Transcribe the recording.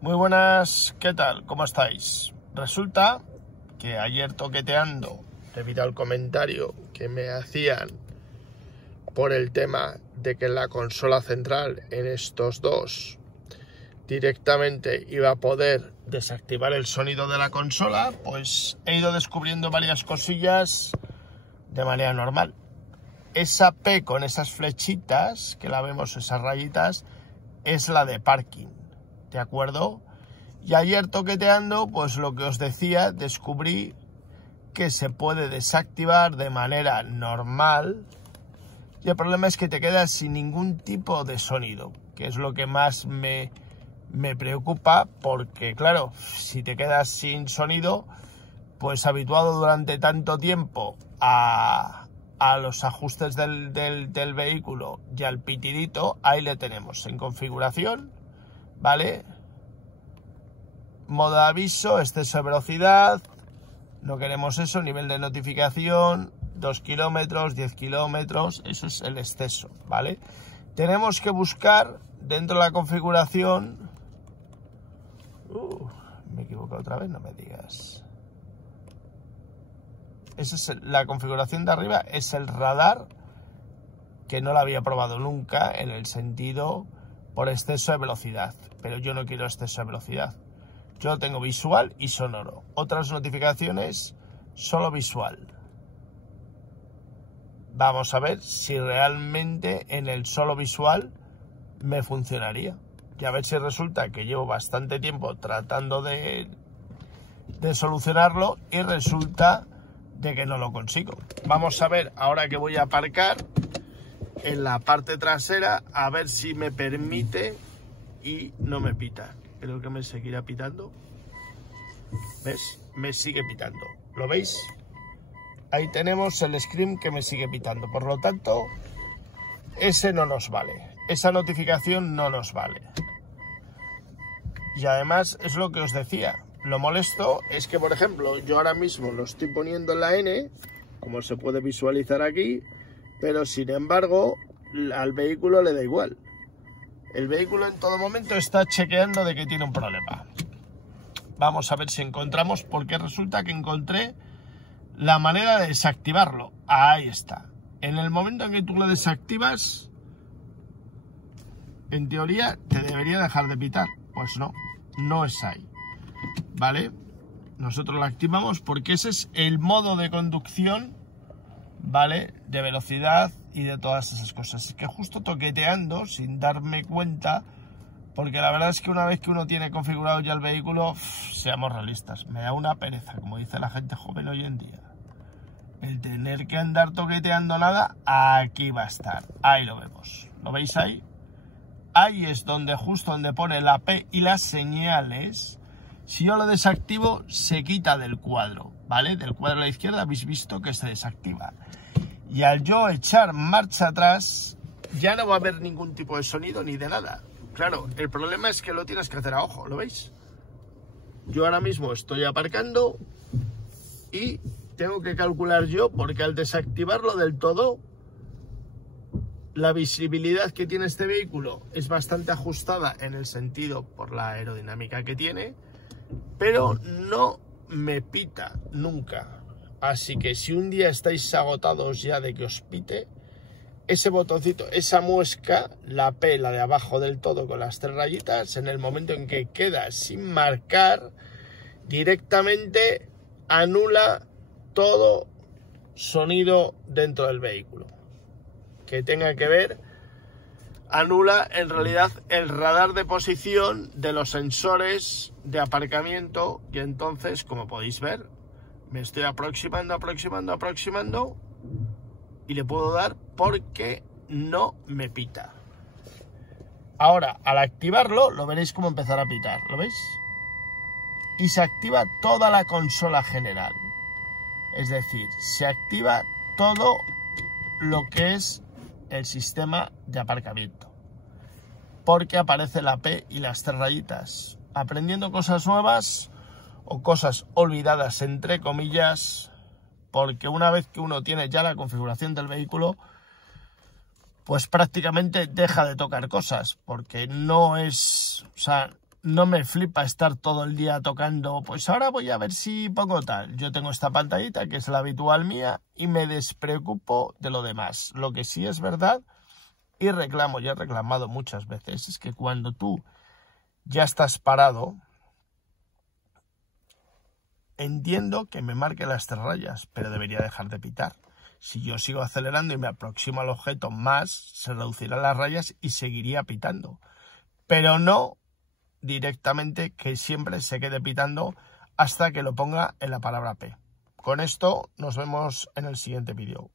Muy buenas, ¿qué tal? ¿Cómo estáis? Resulta que ayer toqueteando, debido al comentario que me hacían por el tema de que en la consola central, en estos dos, directamente iba a poder desactivar el sonido de la consola, pues he ido descubriendo varias cosillas de manera normal. Esa P con esas flechitas, que la vemos, esas rayitas, es la de parking, ¿de acuerdo? Y ayer toqueteando, pues lo que os decía, descubrí que se puede desactivar de manera normal y el problema es que te quedas sin ningún tipo de sonido, que es lo que más me preocupa, porque claro, si te quedas sin sonido, pues habituado durante tanto tiempo a los ajustes del vehículo y al pitidito, ahí le tenemos en configuración, ¿vale? Modo de aviso, exceso de velocidad, no queremos eso, nivel de notificación, 2 kilómetros, 10 kilómetros, eso es el exceso, ¿vale? Tenemos que buscar dentro de la configuración, me he equivocado otra vez, no me digas. Esa es la configuración de arriba, es el radar, que no la había probado nunca en el sentido por exceso de velocidad, pero yo no quiero exceso de velocidad. Yo tengo visual y sonoro. Otras notificaciones, solo visual. Vamos a ver si realmente en el solo visual me funcionaría. Y a ver si resulta que llevo bastante tiempo tratando de solucionarlo y resulta de que no lo consigo. Vamos a ver, ahora que voy a aparcar en la parte trasera, a ver si me permite y no me pita. Creo que me seguirá pitando. ¿Ves? Me sigue pitando. ¿Lo veis? Ahí tenemos el screen que me sigue pitando. Por lo tanto, ese no nos vale. Esa notificación no nos vale. Y además es lo que os decía. Lo molesto es que, por ejemplo, yo ahora mismo lo estoy poniendo en la N, como se puede visualizar aquí, pero sin embargo al vehículo le da igual. El vehículo en todo momento está chequeando de que tiene un problema. Vamos a ver si encontramos, porque resulta que encontré la manera de desactivarlo. Ahí está. En el momento en que tú lo desactivas, en teoría te debería dejar de pitar. Pues no, no es ahí. ¿Vale? Nosotros lo activamos porque ese es el modo de conducción, ¿vale? De velocidad y de todas esas cosas. Es que justo toqueteando, sin darme cuenta, porque la verdad es que una vez que uno tiene configurado ya el vehículo, seamos realistas, me da una pereza, como dice la gente joven hoy en día. El tener que andar toqueteando nada, aquí va a estar. Ahí lo vemos. ¿Lo veis ahí? Ahí es donde, justo donde pone la P y las señales. Si yo lo desactivo, se quita del cuadro, ¿vale? Del cuadro a la izquierda habéis visto que se desactiva. Y al yo echar marcha atrás, ya no va a haber ningún tipo de sonido ni de nada. Claro, el problema es que lo tienes que hacer a ojo, ¿lo veis? Yo ahora mismo estoy aparcando y tengo que calcular yo, porque al desactivarlo del todo, la visibilidad que tiene este vehículo es bastante ajustada en el sentido por la aerodinámica que tiene, pero no me pita nunca. Así que si un día estáis agotados ya de que os pite, ese botoncito, esa muesca, la P, la de abajo del todo con las 3 rayitas, en el momento en que queda sin marcar, directamente anula todo sonido dentro del vehículo que tenga que ver, anula en realidad el radar de posición de los sensores de aparcamiento, y entonces, como podéis ver, me estoy aproximando y le puedo dar porque no me pita. Ahora, al activarlo, lo veréis cómo empezará a pitar, ¿lo veis? Y se activa toda la consola general. Es decir, se activa todo lo que es el sistema de aparcamiento, porque aparece la P y las 3 rayitas. Aprendiendo cosas nuevas o cosas olvidadas entre comillas, porque una vez que uno tiene ya la configuración del vehículo, pues prácticamente deja de tocar cosas, porque no es, o sea, no me flipa estar todo el día tocando, pues ahora voy a ver si pongo tal. Yo tengo esta pantallita que es la habitual mía y me despreocupo de lo demás. Lo que sí es verdad, y reclamo, ya he reclamado muchas veces, es que cuando tú ya estás parado, entiendo que me marque las 3 rayas, pero debería dejar de pitar. Si yo sigo acelerando y me aproximo al objeto más, se reducirán las rayas y seguiría pitando. Pero no directamente que siempre se quede pitando hasta que lo ponga en la palabra P. Con esto nos vemos en el siguiente vídeo.